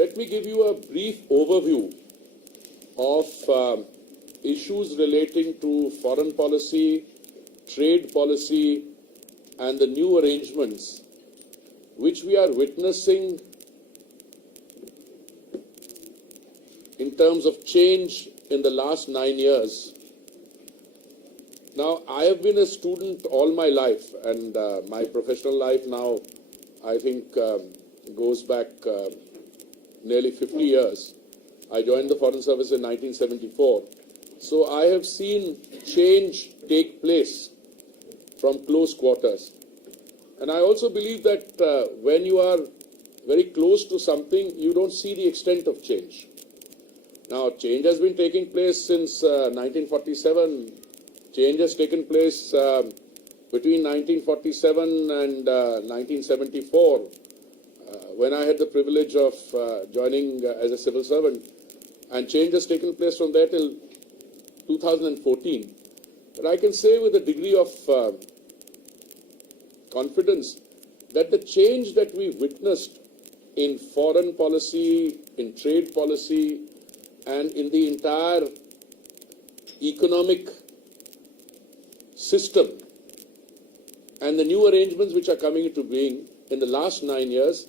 let me give you a brief overview of issues relating to foreign policy, trade policy, and the new arrangements which we are witnessing in terms of change in the last 9 years. Now, I have been a student all my life, and my professional life now, I think, goes back nearly 50 years. I joined the Foreign Service in 1974. So I have seen change take place from close quarters. And I also believe that when you are very close to something, you don't see the extent of change. Now, change has been taking place since 1947. Change has taken place between 1947 and 1974, when I had the privilege of joining as a civil servant. And change has taken place from there till 2014. But I can say with a degree of confidence that the change that we witnessed in foreign policy, in trade policy, and in the entire economic system and the new arrangements which are coming into being in the last 9 years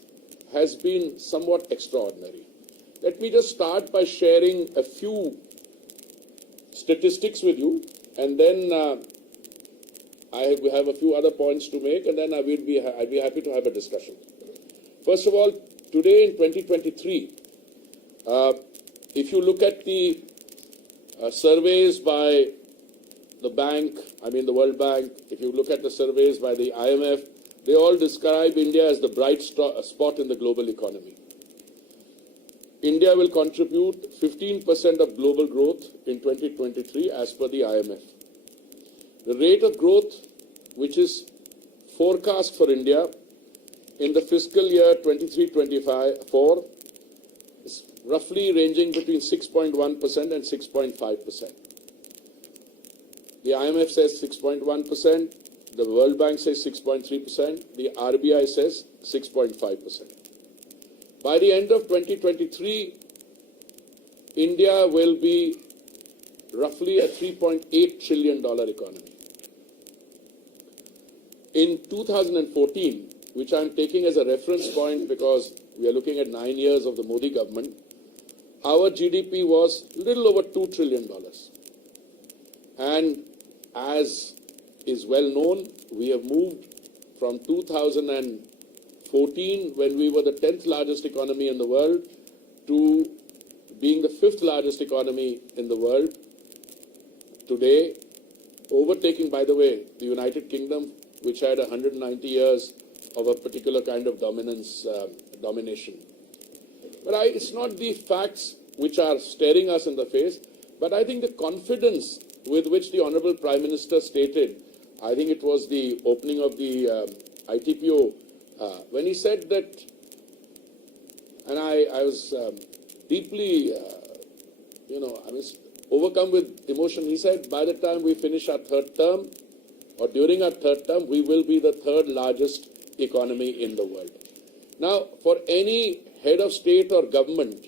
has been somewhat extraordinary. Let me just start by sharing a few statistics with you, and then I have a few other points to make, and then I'd be happy to have a discussion. First of all, today in 2023, if you look at the surveys by the bank, the World Bank, if you look at the surveys by the IMF, they all describe India as the bright spot in the global economy. India will contribute 15% of global growth in 2023 as per the IMF. The rate of growth which is forecast for India in the fiscal year 23-24 is roughly ranging between 6.1% and 6.5%. The IMF says 6.1%, the World Bank says 6.3%, the RBI says 6.5%. By the end of 2023, India will be roughly a $3.8 trillion economy. In 2014, which I'm taking as a reference point because we are looking at 9 years of the Modi government, our GDP was a little over $2 trillion. And as is well known, we have moved from 2014, when we were the 10th largest economy in the world, to being the 5th largest economy in the world today, overtaking, by the way, the United Kingdom, which had 190 years of a particular kind of domination. But it's not the facts which are staring us in the face, but I think the confidence with which the Honorable Prime Minister stated, I think it was the opening of the ITPO, when he said that, and I was deeply, I was overcome with emotion. He said, by the time we finish our third term, or during our third term, we will be the third largest economy in the world. Now, for any head of state or government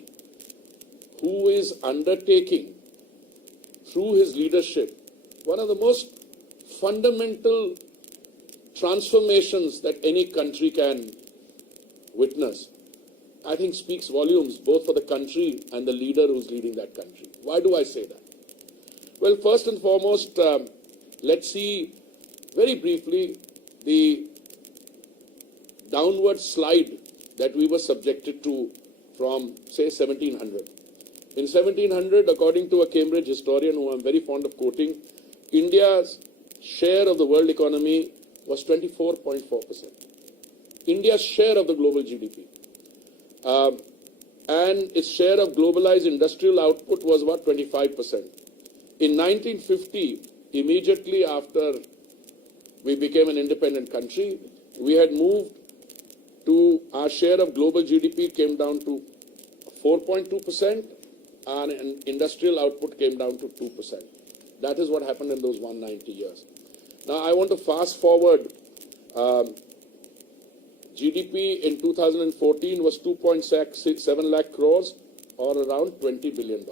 who is undertaking through his leadership one of the most fundamental transformations that any country can witness, I think speaks volumes both for the country and the leader who's leading that country. Why do I say that? Well, first and foremost, let's see very briefly the downward slide that we were subjected to from, say, 1700. In 1700, according to a Cambridge historian who I'm very fond of quoting, India's share of the world economy was 24.4%. India's share of the global GDP. And its share of globalized industrial output was about 25%. In 1950, immediately after we became an independent country, we had moved to our share of global GDP came down to 4.2%, and industrial output came down to 2%. That is what happened in those 190 years. Now, I want to fast forward GDP in 2014 was 2.7 lakh crores or around $20 billion.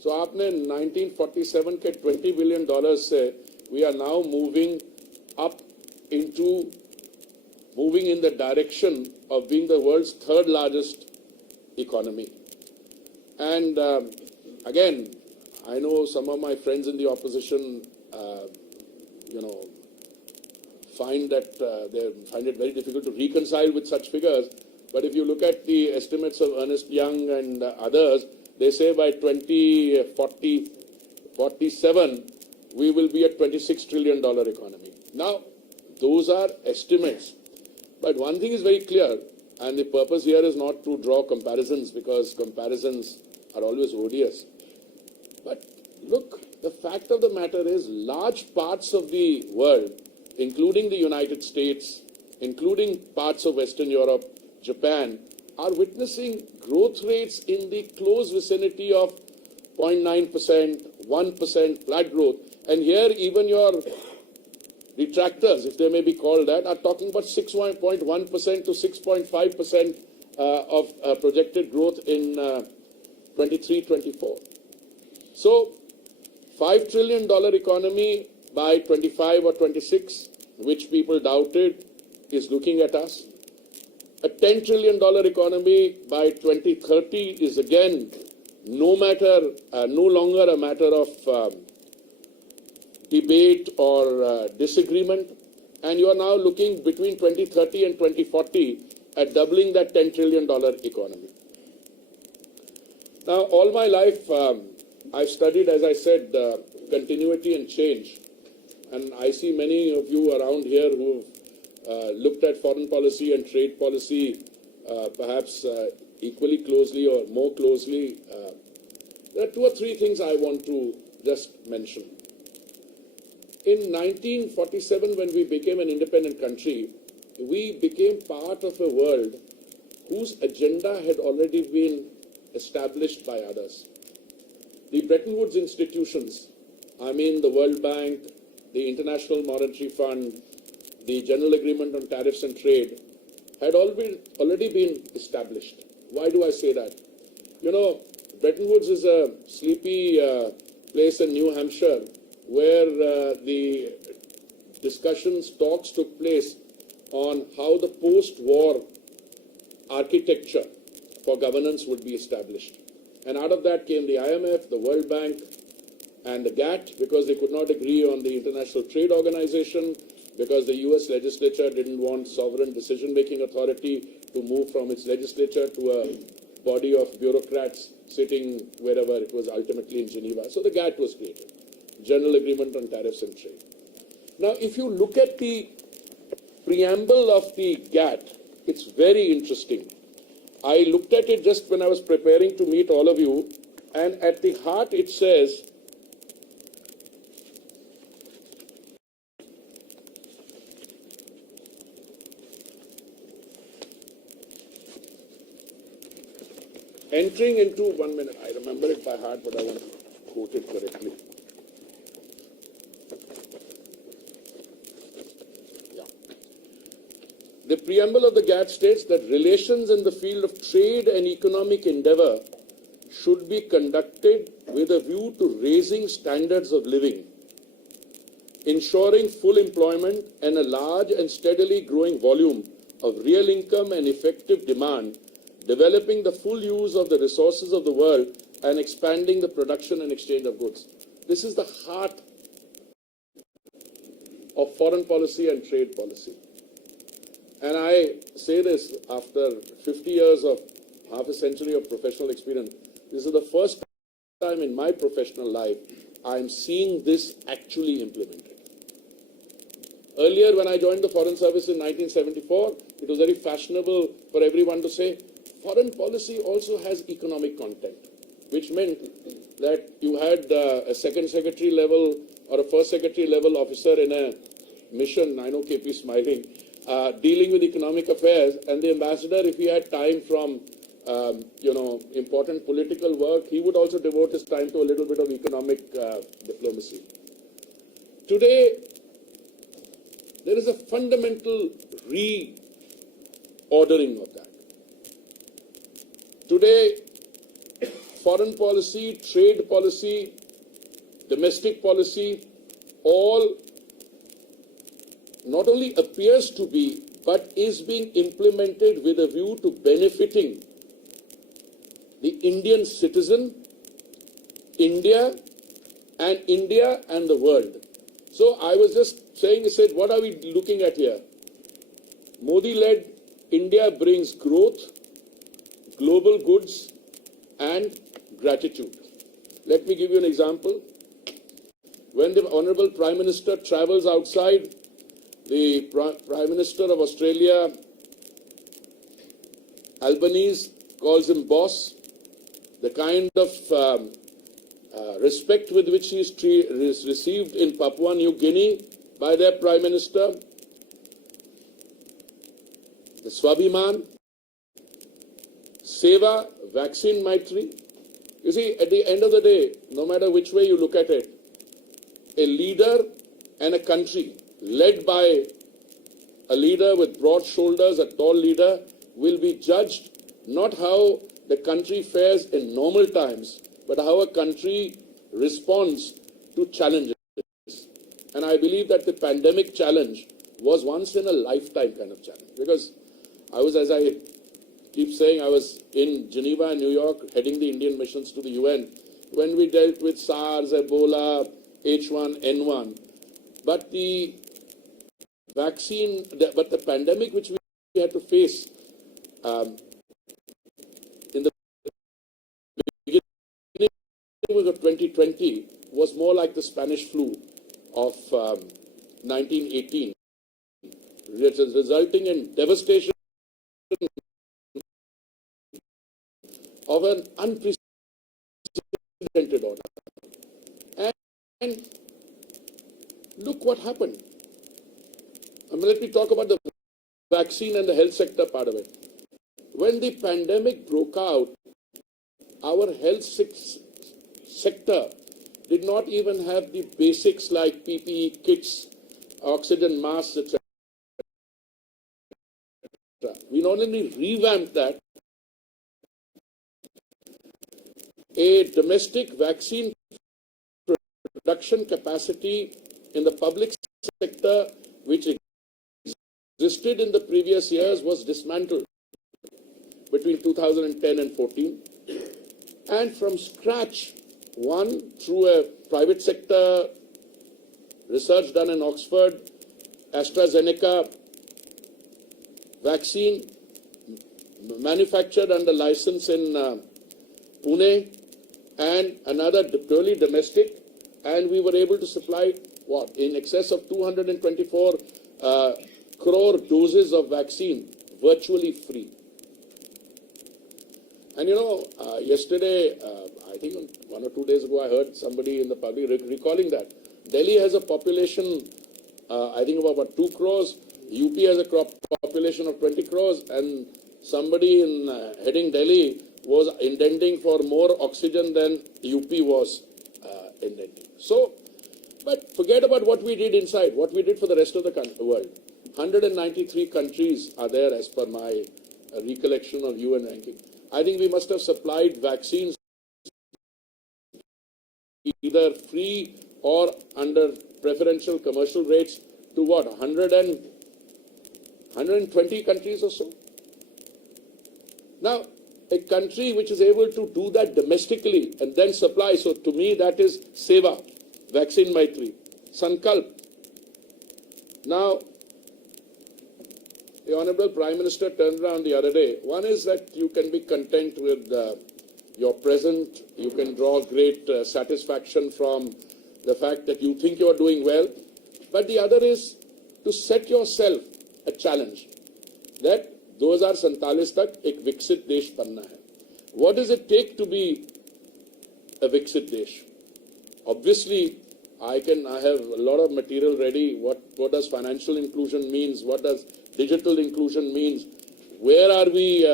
So आपने 1947 के $20 billion से we are now moving in the direction of being the world's third largest economy. And again, I know some of my friends in the opposition, find it very difficult to reconcile with such figures. But if you look at the estimates of Ernst Young and others, they say by 2047, we will be a $26 trillion economy. Now, those are estimates. But one thing is very clear, and the purpose here is not to draw comparisons because comparisons are always odious. But look, the fact of the matter is large parts of the world, including the United States, including parts of Western Europe, Japan, are witnessing growth rates in the close vicinity of 0.9%, 1% flat growth. And here even your detractors, if they may be called that, are talking about 6.1% to 6.5% of projected growth in 23-24. So, $5 trillion economy by 25 or 26, which people doubted, is looking at us. A $10 trillion economy by 2030 is again no longer a matter of debate or disagreement. And you are now looking between 2030 and 2040 at doubling that $10 trillion economy. Now, all my life, I've studied, as I said, continuity and change. And I see many of you around here who've looked at foreign policy and trade policy perhaps equally closely or more closely. There are two or three things I want to just mention. In 1947, when we became an independent country, we became part of a world whose agenda had already been established by others. The Bretton Woods institutions, I mean the World Bank, the International Monetary Fund, the General Agreement on Tariffs and Trade, had already been established. Why do I say that? You know, Bretton Woods is a sleepy place in New Hampshire where the talks took place on how the post-war architecture for governance would be established. And out of that came the IMF, the World Bank, and the GATT, because they could not agree on the International Trade Organization, because the US legislature didn't want sovereign decision-making authority to move from its legislature to a body of bureaucrats sitting wherever it was, ultimately in Geneva. So the GATT was created, General Agreement on Tariffs and Trade. Now, if you look at the preamble of the GATT, it's very interesting. I looked at it just when I was preparing to meet all of you, and at the heart it says, entering into, 1 minute, I remember it by heart, but I want to quote it correctly. The preamble of the GATT states that relations in the field of trade and economic endeavor should be conducted with a view to raising standards of living, ensuring full employment and a large and steadily growing volume of real income and effective demand, developing the full use of the resources of the world, and expanding the production and exchange of goods. This is the heart of foreign policy and trade policy. And I say this after 50 years of half a century of professional experience. This is the first time in my professional life I'm seeing this actually implemented. Earlier, when I joined the Foreign Service in 1974, it was very fashionable for everyone to say, foreign policy also has economic content, which meant that you had a second secretary level or a first secretary level officer in a mission, I know KP is smiling, dealing with economic affairs, and the ambassador, if he had time from, important political work, he would also devote his time to a little bit of economic diplomacy. Today, there is a fundamental ordering of that. Today, foreign policy, trade policy, domestic policy, all not only appears to be, but is being implemented with a view to benefiting the Indian citizen, India and the world. So I was just saying, what are we looking at here? Modi-led India brings growth, global goods and gratitude. Let me give you an example. When the Honourable Prime Minister travels outside, the Prime Minister of Australia, Albanese, calls him boss. The kind of respect with which he is received in Papua New Guinea by their Prime Minister, the Swabhiman, Seva, Vaccine Maitri. You see, at the end of the day, no matter which way you look at it, a leader and a country led by a leader with broad shoulders, a tall leader, will be judged not how the country fares in normal times, but how a country responds to challenges. And I believe that the pandemic challenge was once in a lifetime kind of challenge. Because I was, as I keep saying, I was in Geneva and New York heading the Indian missions to the UN when we dealt with SARS, Ebola, H1N1. But the pandemic which we had to face in the beginning of 2020 was more like the Spanish flu of 1918, which is resulting in devastation of an unprecedented order. And look what happened. Let me talk about the vaccine and the health sector part of it. When the pandemic broke out, our health sector did not even have the basics like PPE kits, oxygen masks, etc. We not only revamped that, a domestic vaccine production capacity in the public sector, which existed in the previous years, was dismantled between 2010 and 14. And from scratch, one, through a private sector research done in Oxford, AstraZeneca vaccine manufactured under license in Pune, and another purely domestic, and we were able to supply in excess of 224 crore doses of vaccine virtually free. And yesterday, I think 1 or 2 days ago, I heard somebody in the public recalling that Delhi has a population, I think of about 2 crores, UP has a population of 20 crores, and somebody in heading Delhi was intending for more oxygen than UP was intending. So, but forget about what we did inside, what we did for the rest of the world. 193 countries are there as per my recollection of UN ranking. I think we must have supplied vaccines either free or under preferential commercial rates to 120 countries or so. Now, a country which is able to do that domestically and then supply, so to me that is Seva, Vaccine Maitri, Sankalp. Now, the Honourable Prime Minister turned around the other day. One is that you can be content with your present, you can draw great satisfaction from the fact that you think you are doing well, but the other is to set yourself a challenge that 2047 तक एक विकसित देश बनना है. What does it take to be a विकसित देश? Obviously, I have a lot of material ready. What does financial inclusion means? What does digital inclusion means? Where are we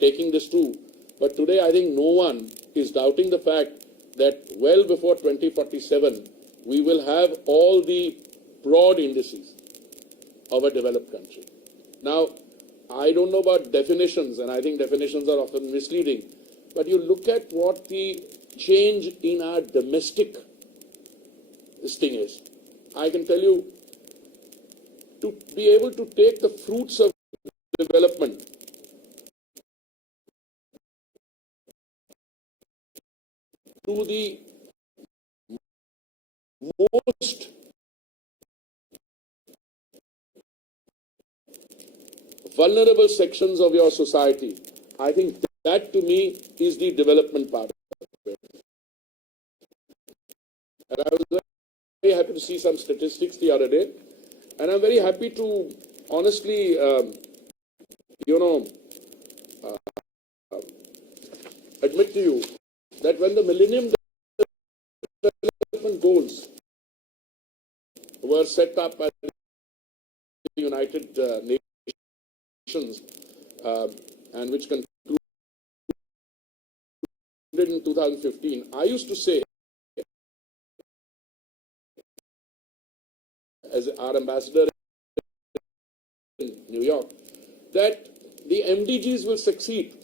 taking this to? But today, I think no one is doubting the fact that well before 2047, we will have all the broad indices of a developed country. Now, I don't know about definitions, and I think definitions are often misleading, but you look at what the change in our domestic this thing is. I can tell you, to be able to take the fruits of development to the most vulnerable sections of your society, I think that to me is the development part of it. And I was very happy to see some statistics the other day, and I'm very happy to honestly, admit to you that when the Millennium Development Goals were set up by the United Nations, and which concluded in 2015, I used to say, as our ambassador in New York, that the MDGs will succeed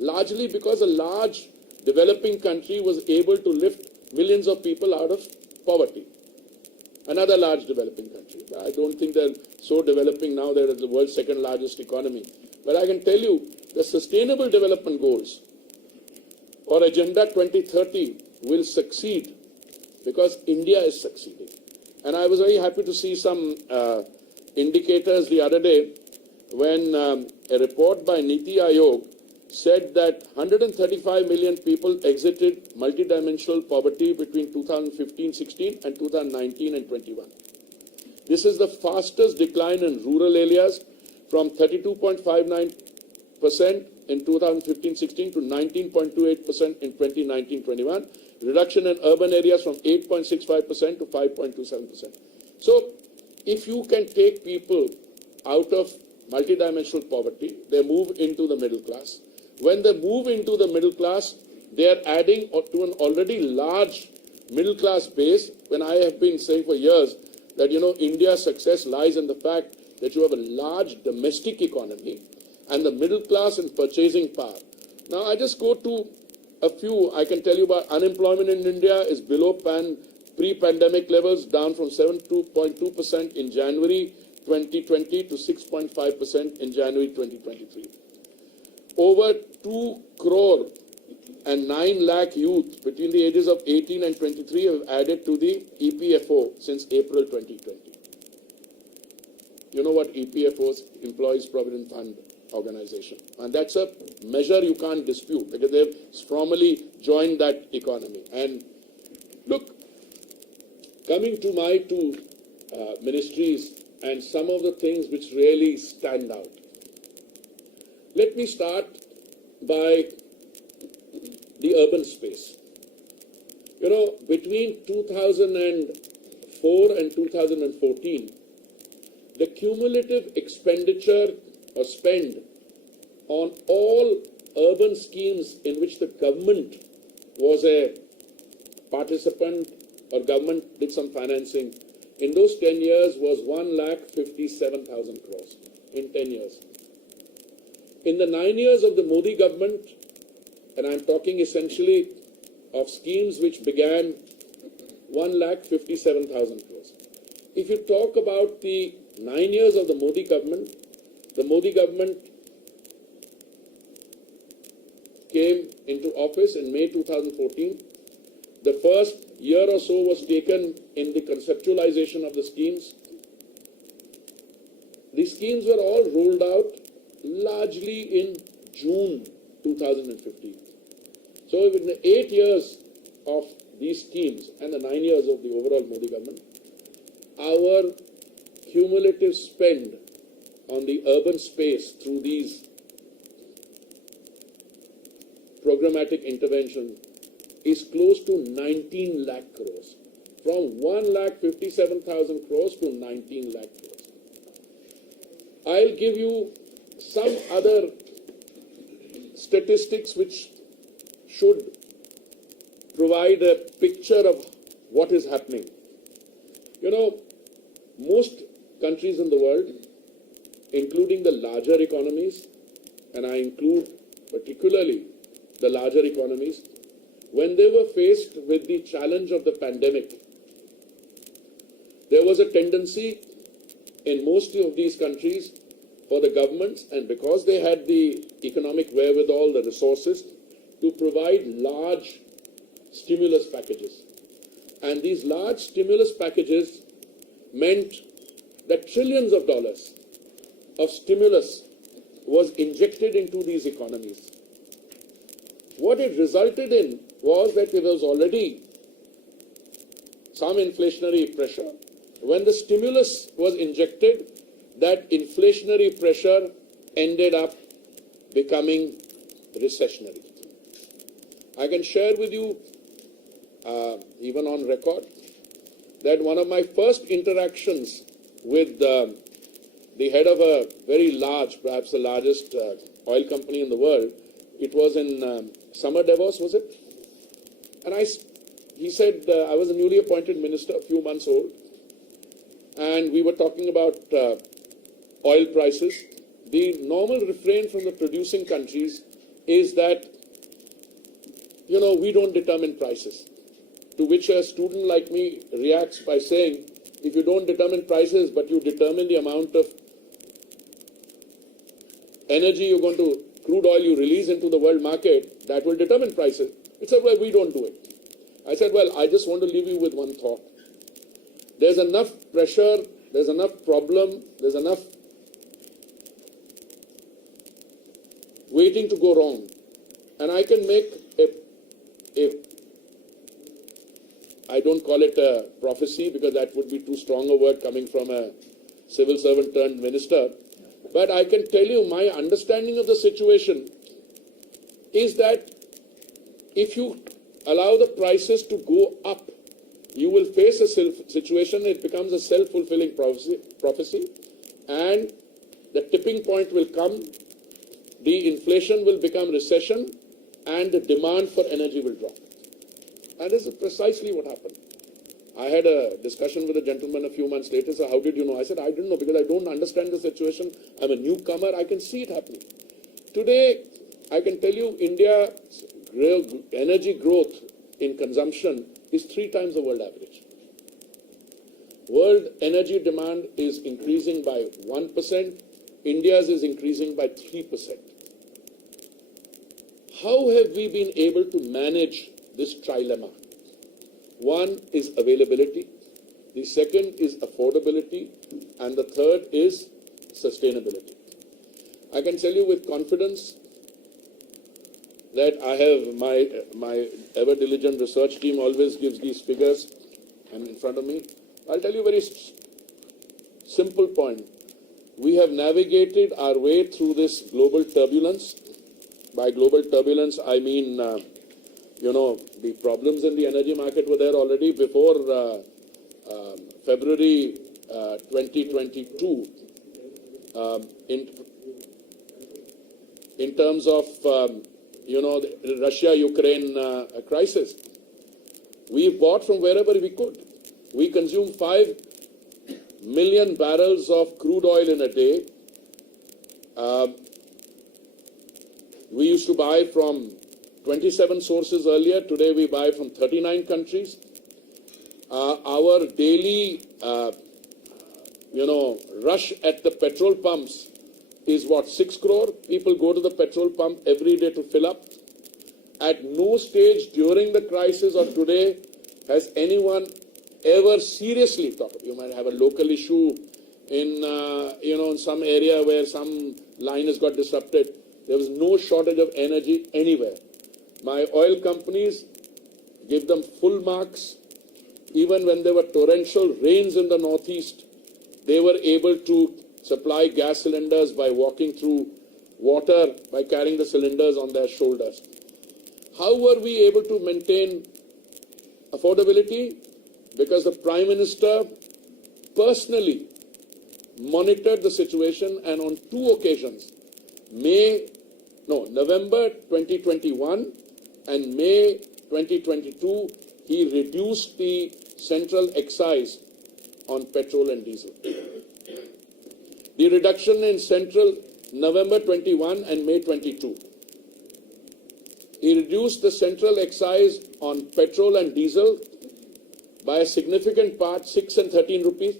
largely because a large developing country was able to lift millions of people out of poverty. Another large developing country. I don't think they're so developing now, they're the world's second largest economy. But I can tell you, the Sustainable Development Goals or Agenda 2030 will succeed because India is succeeding. And I was very happy to see some indicators the other day when a report by Niti Aayog said that 135 million people exited multidimensional poverty between 2015-16 and 2019 and 21. This is the fastest decline in rural areas from 32.59% in 2015-16 to 19.28% in 2019-21. Reduction in urban areas from 8.65% to 5.27%. So if you can take people out of multidimensional poverty, they move into the middle class. When they move into the middle class, they are adding to an already large middle class base. When I have been saying for years that, India's success lies in the fact that you have a large domestic economy and the middle class and purchasing power. Now, I just go to a few. I can tell you about unemployment in India is below pre-pandemic levels, down from 7.2% in January 2020 to 6.5% in January 2023. Over 2 crore and 9 lakh youth between the ages of 18 and 23 have added to the EPFO since April 2020. You know what EPFO is? Employees Provident Fund Organization. And that's a measure you can't dispute because they've formally joined that economy. And look, coming to my two ministries and some of the things which really stand out. Let me start by the urban space. Between 2004 and 2014, the cumulative expenditure or spend on all urban schemes in which the government was a participant or government did some financing, in those 10 years was 1,57,000 crores in 10 years. In the 9 years of the Modi government, and I'm talking essentially of schemes which began 1,57,000 crores. If you talk about the 9 years of the Modi government came into office in May 2014. The first year or so was taken in the conceptualization of the schemes. The schemes were all rolled out largely in June 2015. So in the 8 years of these schemes and the 9 years of the overall Modi government, our cumulative spend on the urban space through these programmatic intervention is close to 19 lakh crores. From 1,57,000 crores to 19 lakh crores. I'll give you some other statistics which should provide a picture of what is happening. Most countries in the world including the larger economies, and I include particularly the larger economies, when they were faced with the challenge of the pandemic, there was a tendency in most of these countries for the governments, and because they had the economic wherewithal, the resources, to provide large stimulus packages. And these large stimulus packages meant that trillions of dollars of stimulus was injected into these economies. What it resulted in was that there was already some inflationary pressure. When the stimulus was injected, that inflationary pressure ended up becoming recessionary. I can share with you, even on record, that one of my first interactions with the head of a very large, perhaps the largest oil company in the world, it was in Summer Davos, was it? And he said, I was a newly appointed minister, a few months old, and we were talking about oil prices. The normal refrain from the producing countries is that, you know, we don't determine prices. To which a student like me reacts by saying, if you don't determine prices, but you determine the amount of energy you're going to, crude oil you release into the world market, that will determine prices. He said, well, we don't do it. I said, well, I just want to leave you with one thought. There's enough pressure, there's enough problem, there's enough waiting to go wrong. And I can make I don't call it a prophecy because that would be too strong a word coming from a civil servant turned minister. But I can tell you my understanding of the situation is that if you allow the prices to go up, you will face a situation, it becomes a self-fulfilling prophecy, and the tipping point will come, the inflation will become recession, and the demand for energy will drop. And this is precisely what happened. I had a discussion with a gentleman a few months later, so how did you know? I said, I didn't know because I don't understand the situation. I'm a newcomer, I can see it happening. Today, I can tell you India's real energy growth in consumption is 3 times the world average. World energy demand is increasing by 1%, India's is increasing by 3%. How have we been able to manage this trilemma? One is availability, the second is affordability, and the third is sustainability. I can tell you with confidence that I have my ever diligent research team always gives these figures and in front of me. I'll tell you a very simple point. We have navigated our way through this global turbulence. By global turbulence, I mean, you know, the problems in the energy market were there already before February 2022. In terms of, you know, the Russia-Ukraine crisis, we bought from wherever we could. We consume 5 million barrels of crude oil in a day. We used to buy from 27 sources earlier. Today we buy from 39 countries. Our daily, you know, rush at the petrol pumps is what, 6 crore? People go to the petrol pump every day to fill up. At no stage during the crisis or today has anyone ever seriously thought. You might have a local issue in, you know, in some area where some line has got disrupted. There was no shortage of energy anywhere. My oil companies give them full marks. Even when there were torrential rains in the northeast, they were able to supply gas cylinders by walking through water, by carrying the cylinders on their shoulders. How were we able to maintain affordability? Because the Prime Minister personally monitored the situation, and on 2 occasions, November 2021 and May 2022, he reduced the central excise on petrol and diesel. The reduction in Central November 21 and May 22. He reduced the central excise on petrol and diesel by a significant part, 6 and 13 rupees,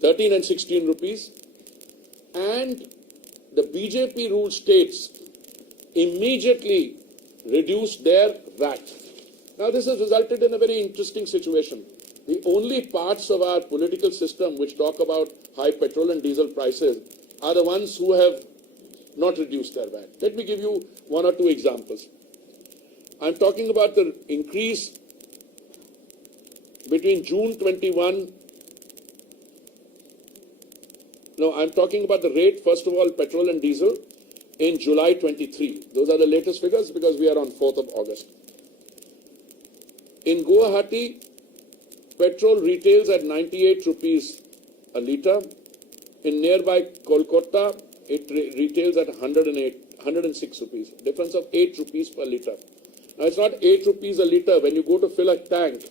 13 and 16 rupees, and the BJP ruled states immediately reduced their VAT. Now this has resulted in a very interesting situation. The only parts of our political system which talk about high petrol and diesel prices are the ones who have not reduced their VAT. Let me give you one or two examples. I'm talking about the increase between June 21. No, I'm talking about the rate, first of all, petrol and diesel in July 23. Those are the latest figures because we are on 4th of August. In Guwahati, petrol retails at 98 rupees a litre. In nearby Kolkata, it retails at 106 rupees. Difference of 8 rupees per litre. Now, it's not 8 rupees a litre. When you go to fill a tank,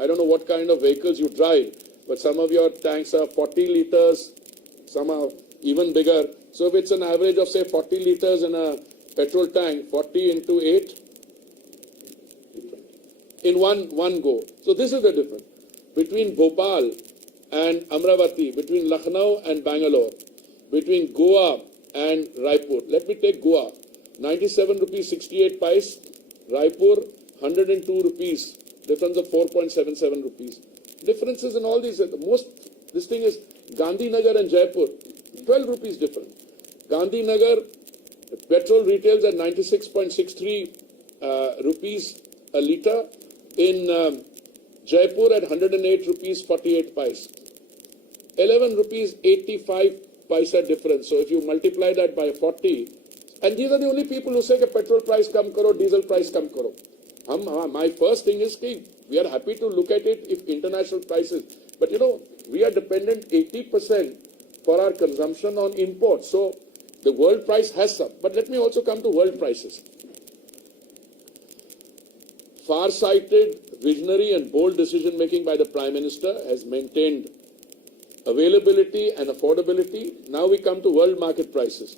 I don't know what kind of vehicles you drive, but some of your tanks are 40 litres, some are even bigger. So if it's an average of, say, 40 litres in a petrol tank, 40 into 8, in one go. So this is the difference between Bhopal and Amravati, between Lucknow and Bangalore, between Goa and Raipur. Let me take Goa, 97 rupees 68 paise, Raipur 102 rupees, difference of 4.77 rupees. Differences in all these, this thing is Gandhinagar and Jaipur, 12 rupees different. Gandhinagar, petrol retails at 96.63 rupees a litre, in Jaipur at 108 rupees 48 paise. 11 rupees 85 paisa difference. So if you multiply that by 40, and these are the only people who say that petrol price come karo, diesel price come karo. My first thing is that we are happy to look at it if international prices, but you know, we are dependent 80% for our consumption on imports. So the world price has some. But let me also come to world prices. Far-sighted, visionary and bold decision-making by the Prime Minister has maintained availability and affordability. Now we come to world market prices.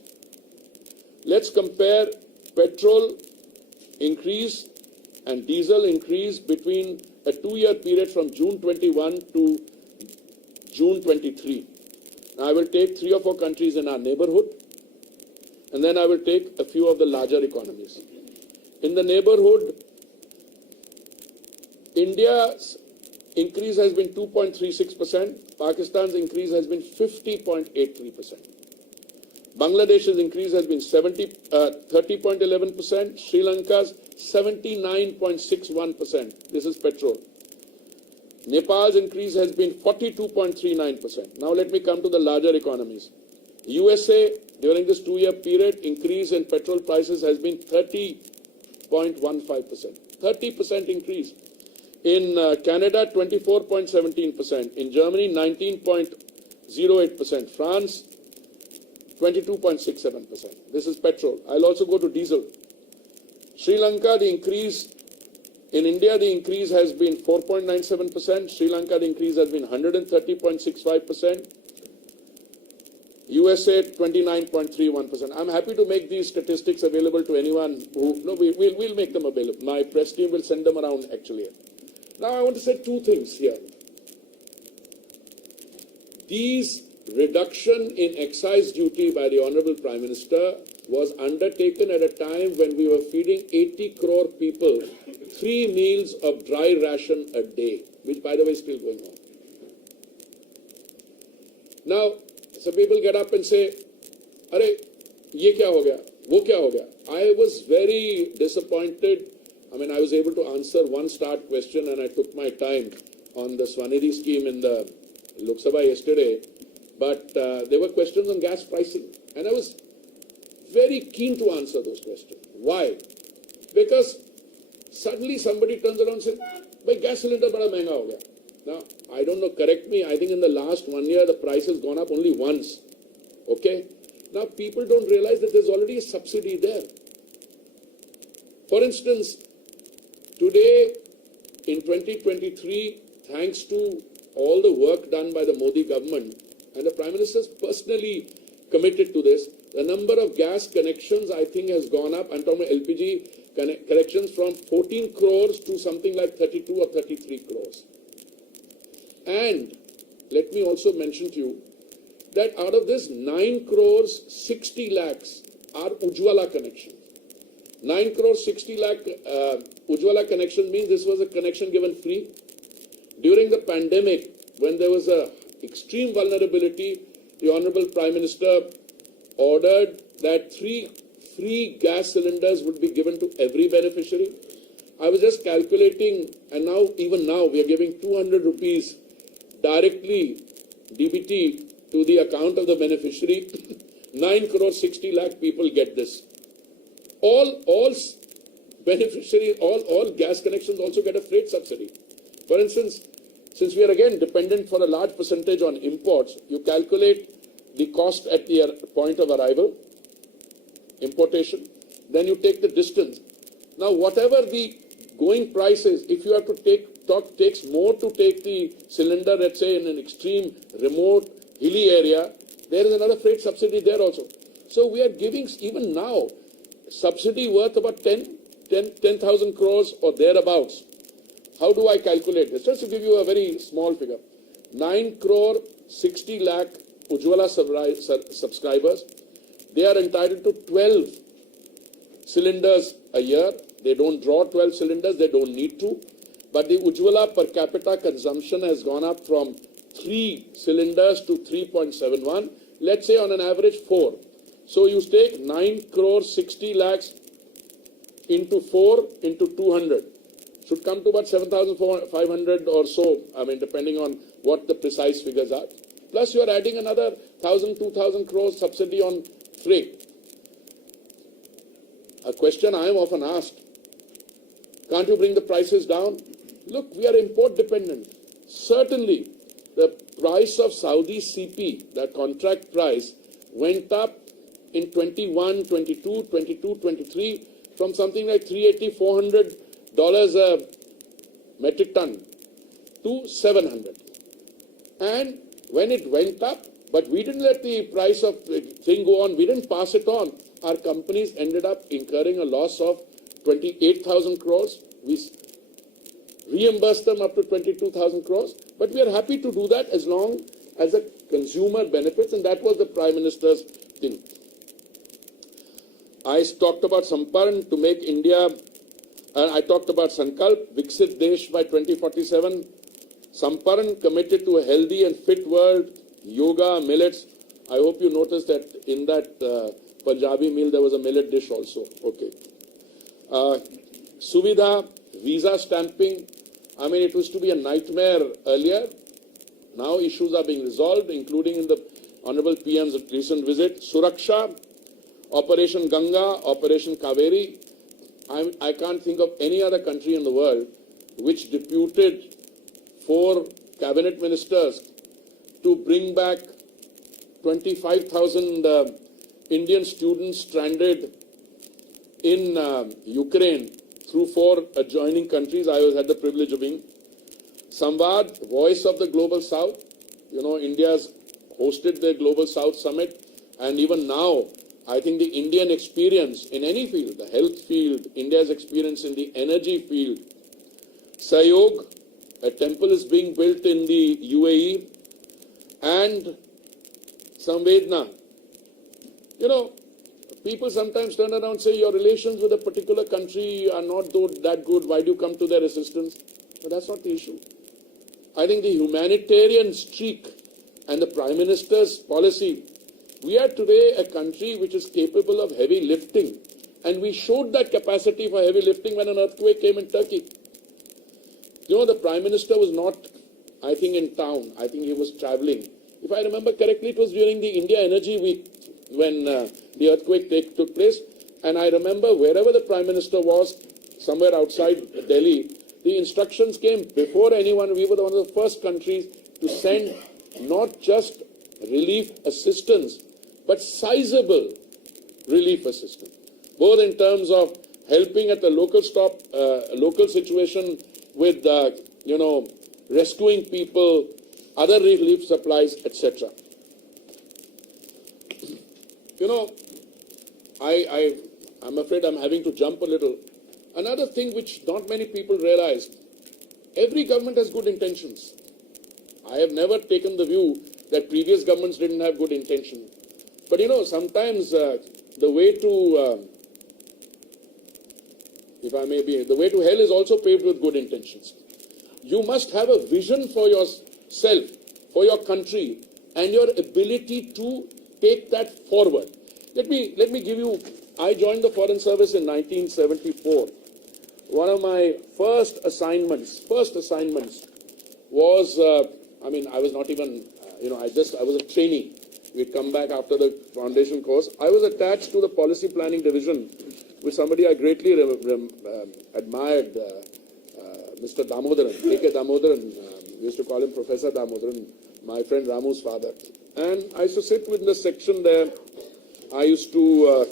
Let's compare petrol increase and diesel increase between a 2-year period from June 21 to June 23. Now I will take 3 or 4 countries in our neighborhood, and then I will take a few of the larger economies. In the neighborhood, India's increase has been 2.36%. Pakistan's increase has been 50.83%. Bangladesh's increase has been 30.11%. Sri Lanka's 79.61%. This is petrol. Nepal's increase has been 42.39%. Now let me come to the larger economies. USA, during this 2-year period, increase in petrol prices has been 30.15%. 30% increase. In Canada, 24.17%. In Germany, 19.08%. France, 22.67%. This is petrol. I'll also go to diesel. Sri Lanka, the increase. In India, the increase has been 4.97%. Sri Lanka, the increase has been 130.65%. USA, 29.31%. I'm happy to make these statistics available to anyone who... No, we'll make them available. My press team will send them around, actually. Now, I want to say 2 things here. These reduction in excise duty by the Honorable Prime Minister was undertaken at a time when we were feeding 80 crore people 3 meals of dry ration a day, which, by the way, is still going on. Now, some people get up and say, "Arey, ye kya ho gaya? Wo kya ho gaya?" I was very disappointed. I mean, I was able to answer one start question, and I took my time on the Swanidhi scheme in the Lok Sabha yesterday. But there were questions on gas pricing, and I was very keen to answer those questions. Why? Because suddenly somebody turns around and says, "Bhai, gas cylinder bada mehenga ho gaya." Now, I don't know, correct me, I think in the last 1 year the price has gone up only once. Okay? Now, people don't realize that there's already a subsidy there. For instance, today in 2023, thanks to all the work done by the Modi government, and the Prime Minister is personally committed to this. The number of gas connections, I think, has gone up. I'm talking about LPG connections from 14 crores to something like 32 or 33 crores. And let me also mention to you that out of this 9 crores 60 lakhs are Ujjwala connections. 9 crores 60 lakh Ujjwala connection means this was a connection given free. During the pandemic, when there was a extreme vulnerability, the Honorable Prime Minister ordered that 3 free gas cylinders would be given to every beneficiary. I was just calculating, and now, even now, we are giving 200 rupees directly, DBT, to the account of the beneficiary. 9 crore 60 lakh people get this. All beneficiaries, all gas connections also get a freight subsidy. For instance, since we are again dependent for a large percentage on imports, you calculate the cost at the point of arrival, importation, then you take the distance. Now, whatever the going price is, if you have to takes more to take the cylinder, let's say in an extreme, remote, hilly area, there is another freight subsidy there also. So we are giving, even now, subsidy worth about 10,000 crores or thereabouts. How do I calculate this? Just to give you a very small figure. 9 crore 60 lakh Ujjwala subscribers, they are entitled to 12 cylinders a year. They don't draw 12 cylinders, they don't need to. But the Ujjwala per capita consumption has gone up from 3 cylinders to 3.71. Let's say on an average 4. So you take 9 crore 60 lakhs into 4 into 200. Should come to about 7,500 or so, I mean, depending on what the precise figures are. Plus you are adding another 1,000, 2,000 crores subsidy on freight. A question I am often asked, can't you bring the prices down? Look, we are import dependent. Certainly, the price of Saudi CP, the contract price, went up in 21, 22, 22, 23 from something like $380, $400 a metric ton to 700. And when it went up, but we didn't let the price of the thing go on, we didn't pass it on. Our companies ended up incurring a loss of 28,000 crores. We reimbursed them up to 22,000 crores. But we are happy to do that as long as the consumer benefits, and that was the Prime Minister's thing. I talked about Samparn to make India, I talked about Sankalp, Viksit Desh by 2047. Samparn committed to a healthy and fit world, yoga, millets. I hope you noticed that in that Punjabi meal there was a millet dish also. Okay. Suvidha, visa stamping. I mean, it was to be a nightmare earlier. Now issues are being resolved, including in the Honorable PM's recent visit. Suraksha, Operation Ganga, Operation Kaveri. I can't think of any other country in the world which deputed 4 cabinet ministers to bring back 25,000 Indian students stranded in Ukraine through 4 adjoining countries. I had the privilege of being. Samvad, Voice of the Global South. You know, India's hosted the Global South Summit, and even now, I think the Indian experience in any field, the health field, India's experience in the energy field. Sayog, a temple is being built in the UAE, and Samvedna. You know, people sometimes turn around and say your relations with a particular country are not that good, why do you come to their assistance? But that's not the issue. I think the humanitarian streak and the Prime Minister's policy, we are today a country which is capable of heavy lifting, and we showed that capacity for heavy lifting when an earthquake came in Turkey. You know, the Prime Minister was not, I think, in town. I think he was traveling. If I remember correctly, it was during the India Energy Week when the earthquake took place. And I remember wherever the Prime Minister was, somewhere outside Delhi, the instructions came before anyone. We were one of the first countries to send not just relief assistance, but sizable relief assistance, both in terms of helping at the local situation with, rescuing people, other relief supplies, etc. You know, I'm afraid I'm having to jump a little. Another thing which not many people realize, every government has good intentions. I have never taken the view that previous governments didn't have good intention. But you know, sometimes the way to, if I may be, the way to hell is also paved with good intentions. You must have a vision for yourself, for your country, and your ability to take that forward. Let me give you, I joined the Foreign Service in 1974. One of my first assignments was, I was not even, I was a trainee. We'd come back after the foundation course. I was attached to the policy planning division with somebody I greatly admired, Mr. Damodaran, A.K. Damodaran. We used to call him Professor Damodaran, my friend Ramu's father. And I used to sit with the section there. I used to,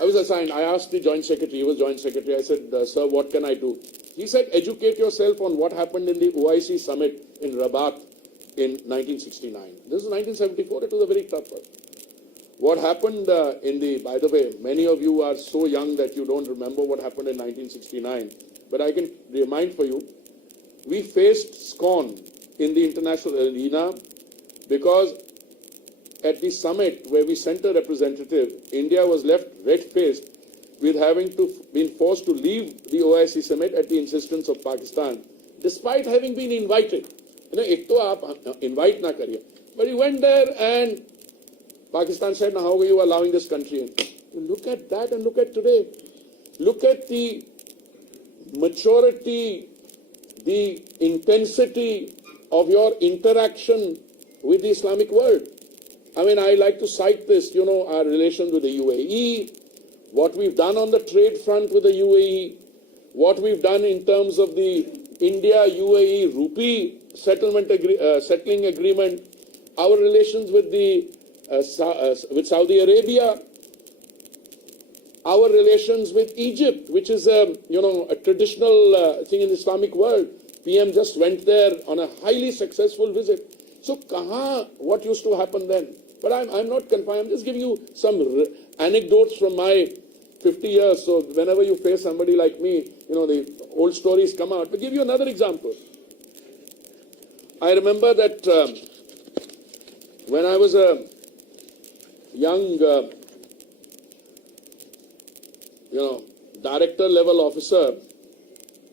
I was assigned, I asked the Joint Secretary, he was Joint Secretary, I said, sir, what can I do? He said, educate yourself on what happened in the OIC summit in Rabat in 1969. This is 1974, it was a very tough one. What happened by the way, many of you are so young that you don't remember what happened in 1969, but I can remind for you, we faced scorn in the international arena because at the summit where we sent a representative, India was left red-faced with having been forced to leave the OIC summit at the insistence of Pakistan, despite having been invited. You know, ek to aap invite na kariye. But he went there and Pakistan said, now how are you allowing this country in? Look at that and look at today. Look at the maturity, the intensity of your interaction with the Islamic world. I mean, I like to cite this, you know, our relations with the UAE, what we've done on the trade front with the UAE, what we've done in terms of the India-UAE rupee settling agreement, our relations with with Saudi Arabia, our relations with Egypt, which is a traditional thing in the Islamic world. PM just went there on a highly successful visit. So, what used to happen then? But I'm not confined. I'm just giving you some anecdotes from my 50 years. So, whenever you face somebody like me, you know, the old stories come out. But give you another example. I remember that when I was a young, director level officer,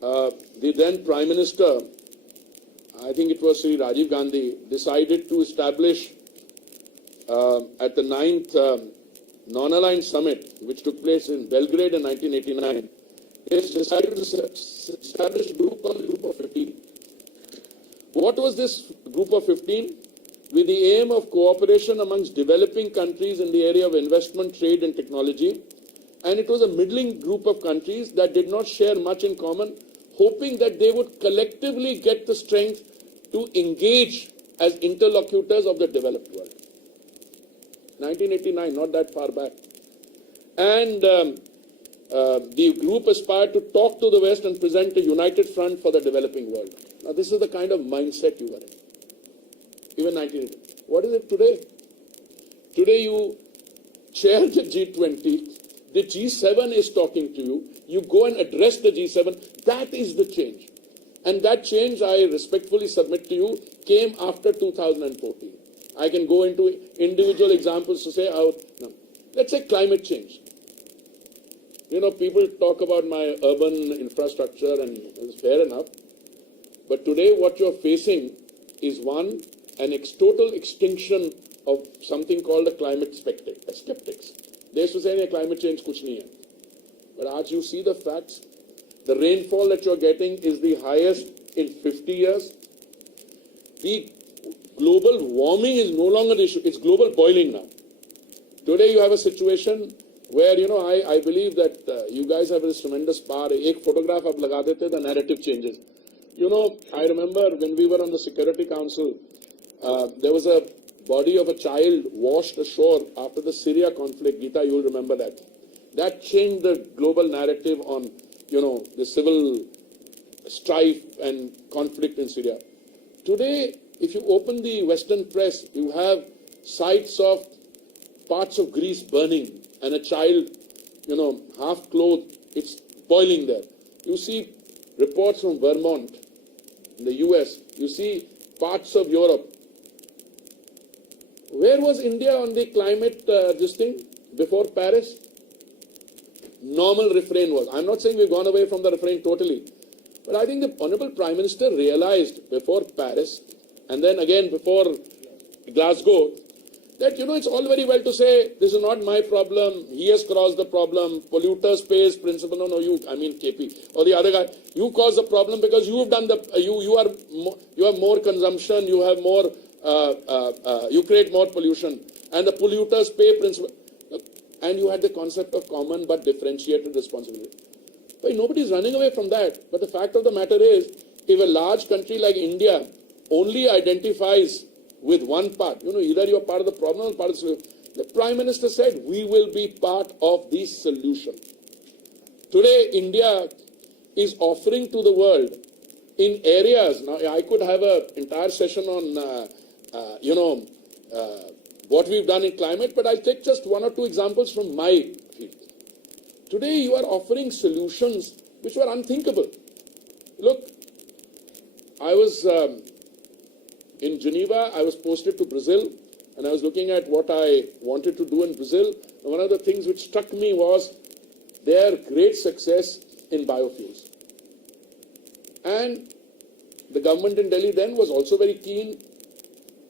the then Prime Minister, I think it was Sri Rajiv Gandhi, decided to establish at the 9th Non-Aligned Summit, which took place in Belgrade in 1989, it decided to establish a group called the Group of 15. What was this Group of 15? With the aim of cooperation amongst developing countries in the area of investment, trade and technology. And it was a middling group of countries that did not share much in common, hoping that they would collectively get the strength to engage as interlocutors of the developed world. 1989, not that far back. And the group aspired to talk to the West and present a united front for the developing world. Now, this is the kind of mindset you were in. Even 1980. What is it today? Today you chair the G20, the G7 is talking to you, you go and address the G7, that is the change. And that change, I respectfully submit to you, came after 2014. I can go into individual examples to say how, no. Let's say climate change. You know, people talk about my urban infrastructure and it's fair enough. But today what you're facing is an total extinction of something called a climate skeptics. They used to say, climate change kuch nahi hai. But as you see the facts, the rainfall that you're getting is the highest in 50 years. The global warming is no longer the issue, it's global boiling now. Today you have a situation where, I believe that you guys have this tremendous power. Ek photograph ab laga dete, the narrative changes. I remember when we were on the Security Council, there was a body of a child washed ashore after the Syria conflict. Geeta, you'll remember that. That changed the global narrative on, the civil strife and conflict in Syria. Today, if you open the Western press, you have sights of parts of Greece burning and a child, half clothed, it's boiling there. You see reports from Vermont in the US. You see parts of Europe. Where was India on the climate this thing before Paris? Normal refrain was. I'm not saying we've gone away from the refrain totally. But I think the Honorable Prime Minister realized before Paris and then again before Glasgow that, it's all very well to say, this is not my problem, he has caused the problem, polluters pays principle, no, you, I mean KP, or the other guy, you caused the problem because you've done you have more consumption, you have more, you create more pollution, and the polluters pay principle. And you had the concept of common but differentiated responsibility. But nobody's running away from that. But the fact of the matter is, if a large country like India only identifies with one part, either you're part of the problem or part of the solution. The Prime Minister said, we will be part of the solution. Today, India is offering to the world in areas, now I could have an entire session on, what we've done in climate, but I'll take just one or two examples from my field. Today, you are offering solutions which were unthinkable. Look, I was in Geneva, I was posted to Brazil, and I was looking at what I wanted to do in Brazil. And one of the things which struck me was their great success in biofuels. And the government in Delhi then was also very keen.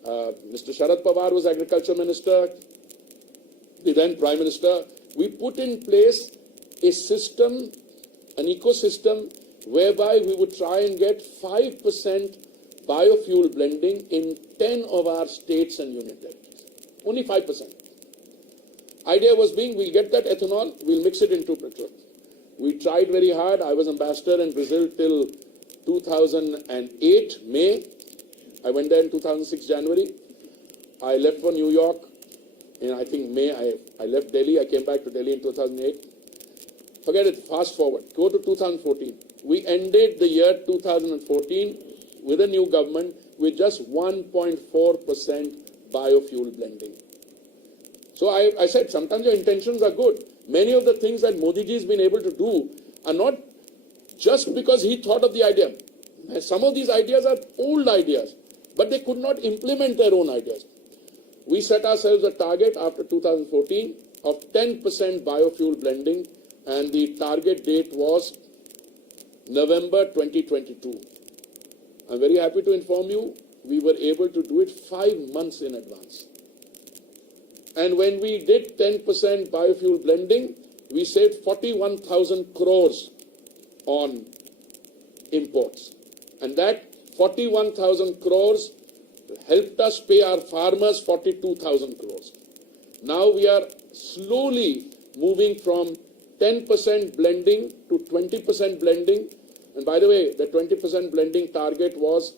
Mr. Sharad Pawar was Agriculture Minister, the then Prime Minister. We put in place a system, an ecosystem, whereby we would try and get 5% biofuel blending in 10 of our states and union territories. Only 5%. Idea was being, we'll get that ethanol, we'll mix it into petrol. We tried very hard. I was ambassador in Brazil till 2008, May. I went there in 2006, January. I left for New York in, I think, May. I left Delhi. I came back to Delhi in 2008. Forget it. Fast forward. Go to 2014. We ended the year 2014 with a new government with just 1.4% biofuel blending. So I said, sometimes your intentions are good. Many of the things that Modi ji has been able to do are not just because he thought of the idea. Some of these ideas are old ideas, but they could not implement their own ideas. We set ourselves a target after 2014 of 10% biofuel blending, and the target date was November 2022. I'm very happy to inform you, we were able to do it 5 months in advance. And when we did 10% biofuel blending, we saved 41,000 crores on imports. And that 41,000 crores helped us pay our farmers 42,000 crores. Now we are slowly moving from 10% blending to 20% blending. And by the way, the 20% blending target was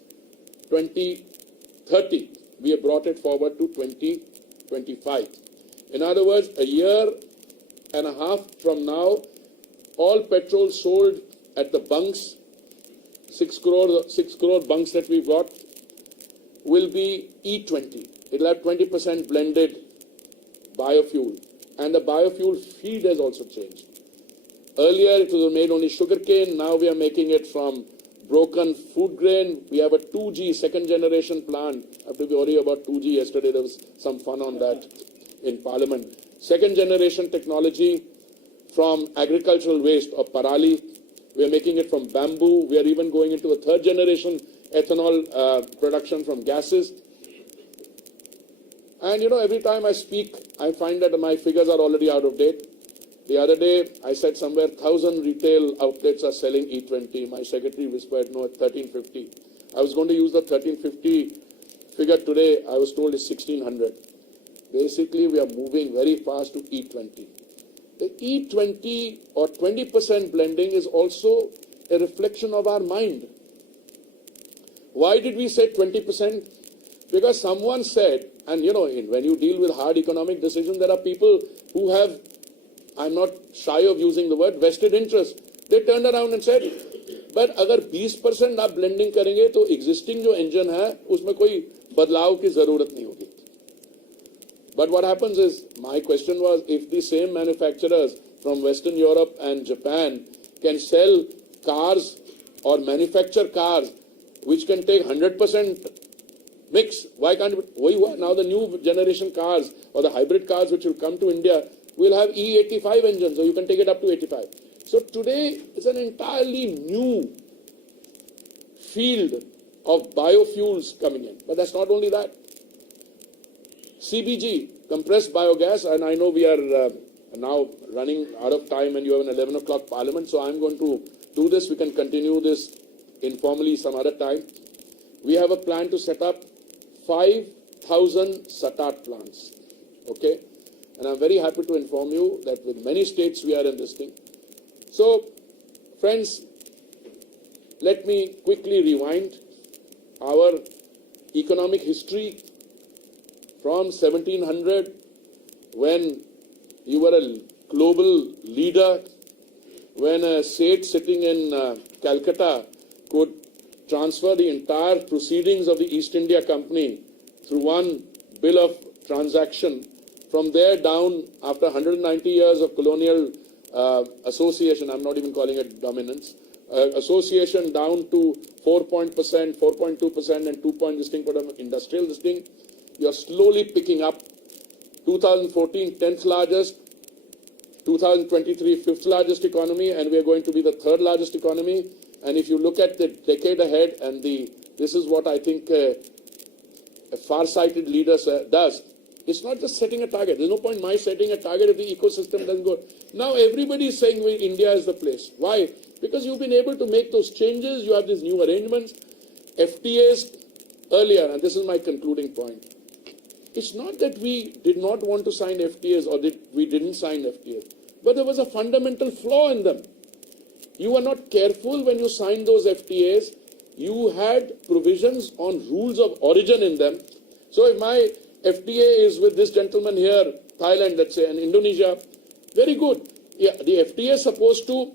2030. We have brought it forward to 2025. In other words, a year and a half from now, all petrol sold at the bunks, 6 crore bunks that we've got, will be E20. It'll have 20% blended biofuel. And the biofuel feed has also changed. Earlier, it was made only sugarcane. Now we are making it from broken food grain. We have a 2G, second generation plant. I have to be worried about 2G. Yesterday there was some fun on that in Parliament. Second generation technology from agricultural waste or parali. We are making it from bamboo. We are even going into a third generation ethanol production from gases. And every time I speak, I find that my figures are already out of date. The other day, I said somewhere 1,000 retail outlets are selling E20. My secretary whispered, no, 1,350. I was going to use the 1,350 figure today. I was told it's 1,600. Basically, we are moving very fast to E20. The E20 or 20% blending is also a reflection of our mind. Why did we say 20%? Because someone said, and when you deal with hard economic decisions, there are people who have, I'm not shy of using the word, vested interest. They turned around and said, but अगर 20% आप blending करेंगे तो existing जो engine है उसमें कोई बदलाव की जरूरत नहीं होगी. But what happens is, my question was, if the same manufacturers from Western Europe and Japan can sell cars or manufacture cars which can take 100% mix, why can't we? Now the new generation cars or the hybrid cars which will come to India will have E85 engines, so you can take it up to 85. So today it's an entirely new field of biofuels coming in. But that's not only that. CBG, compressed biogas, and I know we are now running out of time and you have an 11 o'clock parliament, so I'm going to do this. We can continue this informally some other time. We have a plan to set up 5,000 SATAT plants, okay? And I'm very happy to inform you that with many states we are in this thing. So, friends, let me quickly rewind our economic history from 1700, when you were a global leader, when a Seth sitting in Calcutta could transfer the entire proceedings of the East India Company through one bill of transaction. From there down, after 190 years of colonial association, I'm not even calling it dominance, association down to 4.2% and 2 point this thing for industrial this thing. You're slowly picking up. 2014, 10th largest, 2023, 5th largest economy, and we are going to be the 3rd largest economy. And if you look at the decade ahead, and this is what I think a far-sighted leader does, it's not just setting a target. There's no point in my setting a target if the ecosystem doesn't go. Now everybody is saying India is the place. Why? Because you've been able to make those changes, you have these new arrangements. FTAs earlier, and this is my concluding point. It's not that we did not want to sign FTAs or that we didn't sign FTAs, but there was a fundamental flaw in them. You were not careful when you signed those FTAs. You had provisions on rules of origin in them. So if my FTA is with this gentleman here, Thailand, let's say, and Indonesia, very good. Yeah, the FTA is supposed to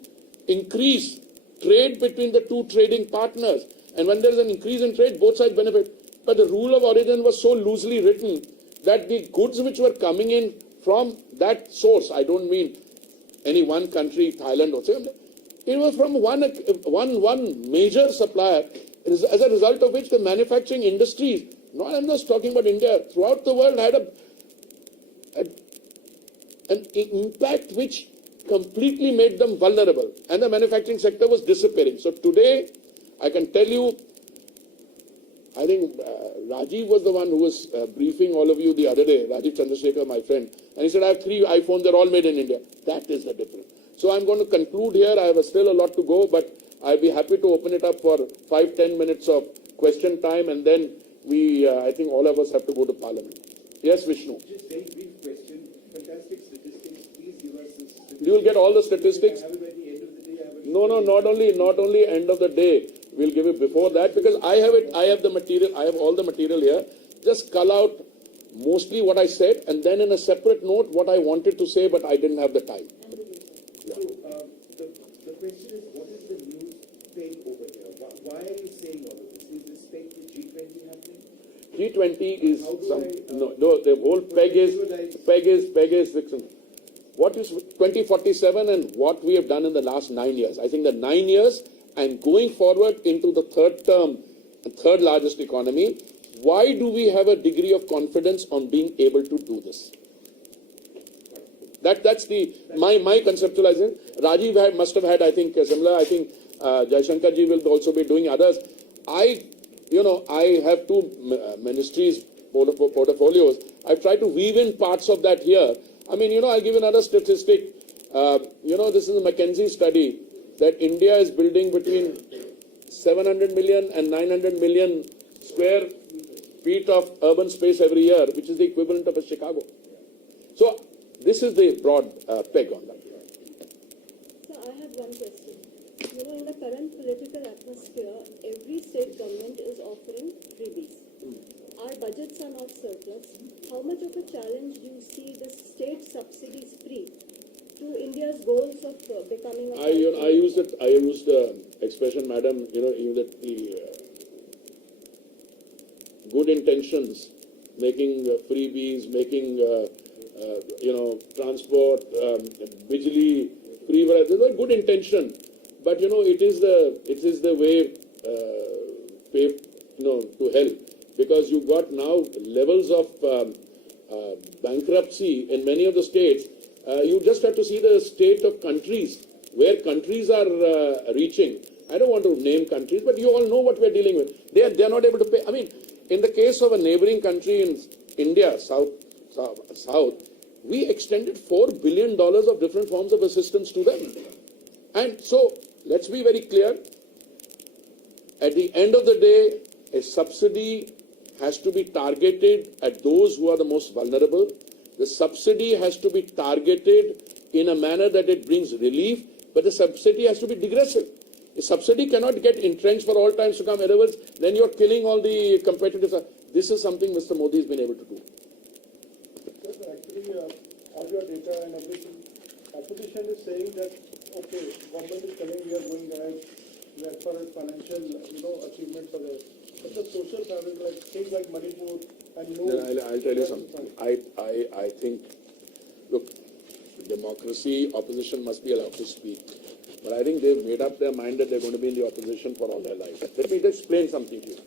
increase trade between the two trading partners. And when there is an increase in trade, both sides benefit. But the rule of origin was so loosely written that the goods which were coming in from that source, I don't mean any one country, Thailand or something, it was from one major supplier, as a result of which the manufacturing industries, I'm just talking about India, throughout the world had an impact which completely made them vulnerable, and the manufacturing sector was disappearing. So today, I can tell you, I think Rajiv was the one who was briefing all of you the other day, Rajiv Chandrasekhar, my friend, and he said, I have 3 iPhones, they're all made in India. That is the difference. So I'm going to conclude here. I have still a lot to go, but I'll be happy to open it up for 5-10 minutes of question time, and then I think all of us have to go to Parliament. Yes, Vishnu. Just very brief question. Fantastic statistics. Please give us the statistics. You will get all the statistics. Have it by the end of the day. No, not only end of the day. We'll give it before that, because I have it. I have the material. I have all the material here. Just cull out mostly what I said, and then in a separate note what I wanted to say, but I didn't have the time. So the question is, what is the new peg over here? Why are you saying all of this? Is this peg to G20 happening? G20 is no. The whole peg is fixing. What is 2047 and what we have done in the last 9 years? I think the 9 years and going forward into the 3rd term, 3rd largest economy. Why do we have a degree of confidence on being able to do this? That's my conceptualizing. Rajiv must have had, I think, similar. I think Jaishankar ji will also be doing others. I have 2 ministries portfolios. I've tried to weave in parts of that here. I mean, I'll give another statistic. This is a McKinsey study that India is building between 700 million and 900 million square feet of urban space every year, which is the equivalent of a Chicago. So this is the broad peg on that. So I have one question. In the current political atmosphere, every state government is offering freebies. Our budgets are not surplus. How much of a challenge do you see the state subsidy spree to India's goals of becoming a... I used the expression, madam, the good intentions, making freebies, making, transport, bijli, free, there's a good intention. But, it is the way, to hell. Because you've got now levels of bankruptcy in many of the states. You just have to see the state of countries, where countries are reaching. I don't want to name countries, but you all know what we're dealing with. They are not able to pay. I mean, in the case of a neighboring country in India, South, we extended $4 billion of different forms of assistance to them. And so, let's be very clear. At the end of the day, a subsidy has to be targeted at those who are the most vulnerable. The subsidy has to be targeted in a manner that it brings relief, but the subsidy has to be digressive. A subsidy cannot get entrenched for all times to come. In other words, then you're killing all the competitors. This is something Mr. Modi has been able to do. Actually, all your data and everything, opposition is saying that, okay, government is telling we are going ahead as far as financial, achievements are there. But the social fabric, like things like Manipur and no... I'll tell you something. I think, look, democracy, opposition must be allowed to speak. But I think they've made up their mind that they're going to be in the opposition for all their lives. Let me explain something to you.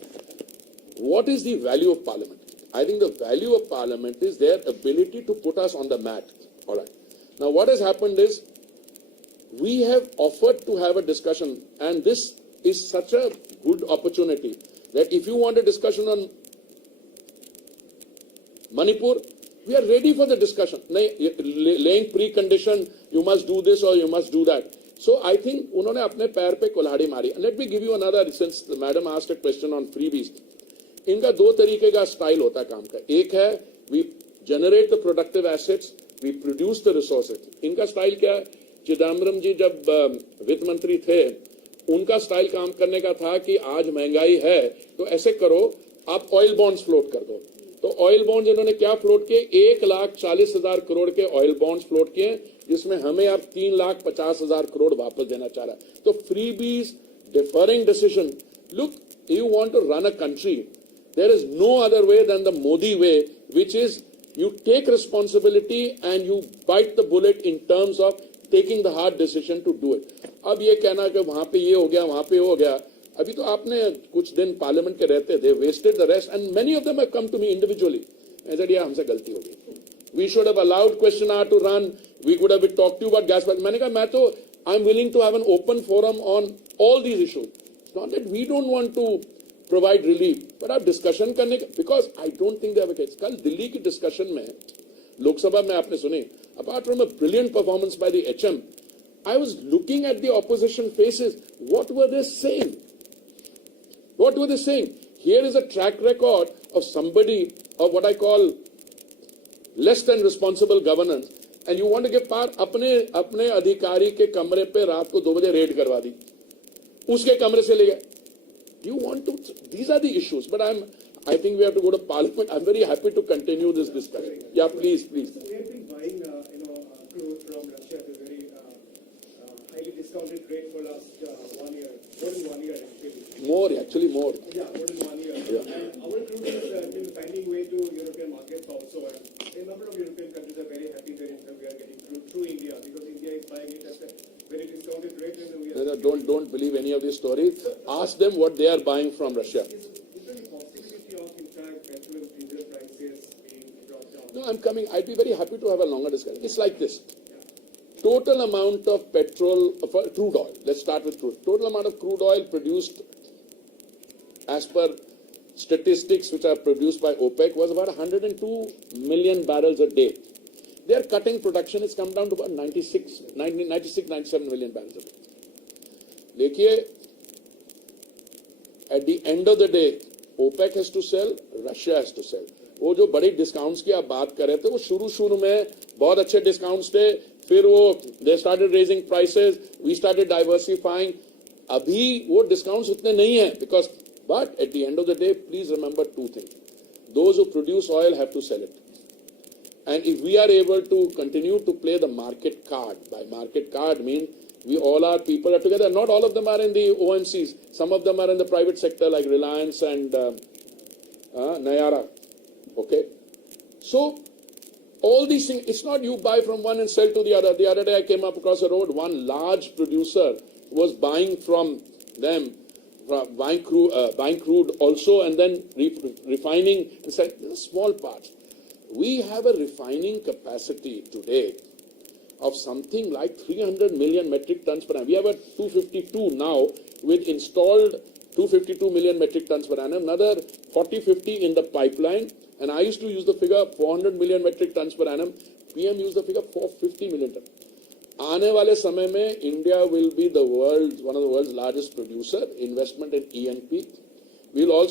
What is the value of parliament? I think the value of parliament is their ability to put us on the mat. All right. Now, what has happened is, we have offered to have a discussion, and this is such a good opportunity that if you want a discussion on Manipur, we are ready for the discussion. Laying precondition, you must do this or you must do that. So I think उन्होंने अपने पैर पे कुल्हाड़ी मारी. And let me give you another, since the madam asked a question on freebies. इनका दो तरीके का स्टाइल होता है काम का. एक है, we generate the productive assets, we produce the resources. इनका स्टाइल क्या है? चिदम्बरम जी जब वित्त मंत्री थे, उनका स्टाइल काम करने का था कि आज महंगाई है तो ऐसे करो, आप ऑयल बॉन्ड्स फ्लोट कर दो. तो ऑयल बॉन्ड्स इन्होंने क्या फ्लोट किए? 1,40,000 करोड़ के ऑयल बॉन्ड्स फ्लोट किए, जिसमें हमें अब 3,50,000 करोड़ वापस देना चाह रहा है. तो freebies, differing decision. Look, you want to run a country, there is no other way than the Modi way, which is you take responsibility and you bite the bullet in terms of taking the hard decision to do it. अब ये कहना कि वहां पे ये हो गया, वहां पे हो गया. अभी तो आपने कुछ दिन पार्लियामेंट के रहते थे, wasted the rest, and many of them have come to me individually. I said, yeah, हमसे गलती हो गई. We should have allowed question hour to run. We could have talked to you about gas. मैंने कहा मैं तो I'm willing to have an open forum on all these issues. It's not that we don't want to provide relief, but आप discussion करने का, because I don't think they have a case. कल दिल्ली की discussion में, लोकसभा में आपने सुनी, apart from a brilliant performance by the HM, I was looking at the opposition faces. What were they saying? What were they saying? Here is a track record of somebody of what I call less than responsible governance, and you want to give power अपने अधिकारी के कमरे पे रात को 2 बजे red करवा दी, उसके कमरे से ले गए. You want to? These are the issues. But I think we have to go to Parliament. I'm very happy to continue this discussion. Yeah, please. So we have been buying, crude from Russia at a very highly discounted rate for last 1 year, more than 1 year actually. More. Yeah, more than 1 year. Yeah. And our crude is been finding way to European markets also. And a number of European countries are very happy that we are getting crude through India, because India is buying it at a very discounted rate. And we are Don't believe any of these stories. Ask them what they are buying from Russia. Is there any possibility of, in fact, petrol and diesel prices being brought down? No, I'm coming. I'd be very happy to have a longer discussion. It's like this. Total amount of petrol, crude oil. Let's start with crude. Total amount of crude oil produced as per statistics which are produced by OPEC was about 102 million barrels a day. Their cutting production has come down to about 97 million barrels a day. देखिए, at the end of the day, OPEC has to sell, Russia has to sell. वो जो बड़ी discounts की आप बात कर रहे थे, वो शुरू में बहुत अच्छे डिस्काउंट्स थे, फिर वो they started raising prices, we started diversifying. अभी वो डिस्काउंट्स उतने नहीं हैं, because but at the end of the day, please remember two things. Those who produce oil have to sell it. And if we are able to continue to play the market card, by market card mean we all our people are together. Not all of them are in the OMCs. Some of them are in the private sector like Reliance and Nayara. Okay. So all these things, it's not you buy from one and sell to the other. The other day I came up across a road, one large producer was buying from them, buying crude also, and then refining. It's like, this is small parts. We have a refining capacity today of something like 300 million metric tons per annum. We have a 252 now with installed 252 million metric tons per annum, another 40-50 in the pipeline. And I used to use the figure 400 million metric tons per annum. PM used the figure 450 million tons. आने वाले समय में India will be one of the world's largest producer. Investment in E&P will also